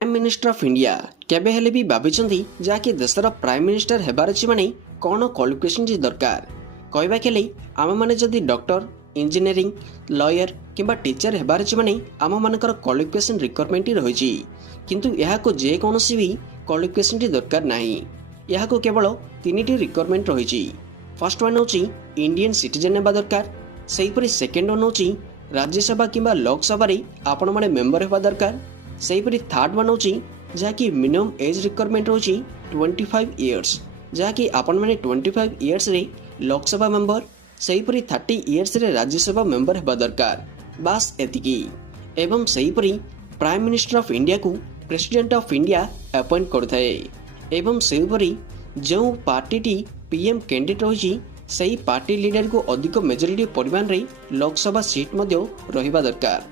Prime minister of India केबे हेले भी भाभी जहाँकि देशर प्राइम मिनिस्टर हेबार अछि माने कौन क्वालिफिकेशन दरकार कहवा के आम मैंने जदि डॉक्टर इंजीनियरिंग लॉयर किंबा टीचर हेबार अछि माने आम मानकर क्वालिफिकेशन रिक्वायरमेंट रही किंतु यहाको जे कौनसी भी क्वालिफिकेशन दरकार नाही। यहाको केवल तीनिटी रिक्वायरमेंट रही। फर्स्ट वन होची इंडियन सिटीजन हेबा दरकार। सेहीपरि सेकेंड वन होची राज्यसभा किंबा लोकसभा रे आपण माने मेंबर हेबा दरकार। सेहीपरि थर्ड वन होची जहाँकि मिनिमम एज रिक्वायरमेंट होची 25 इयर्स जहाँकि आपण माने 25 इयर्स रे लोकसभा मेंबर सेहीपरि 30 इयर्स रे राज्यसभा मेंबर हेबा दरकार। बास एतिकी। एवं सेहीपरि प्राइम मिनिस्टर ऑफ इंडिया को प्रेसिडेंट ऑफ इंडिया अपॉइंट करथाए। एवं सेहीपरि जो पार्टी पीएम कैंडिडेट रही सही पार्टी लीडर को अधिक मेजोरिटी परिमाण रे लोकसभा सीट मध्य रहिबा दरकार।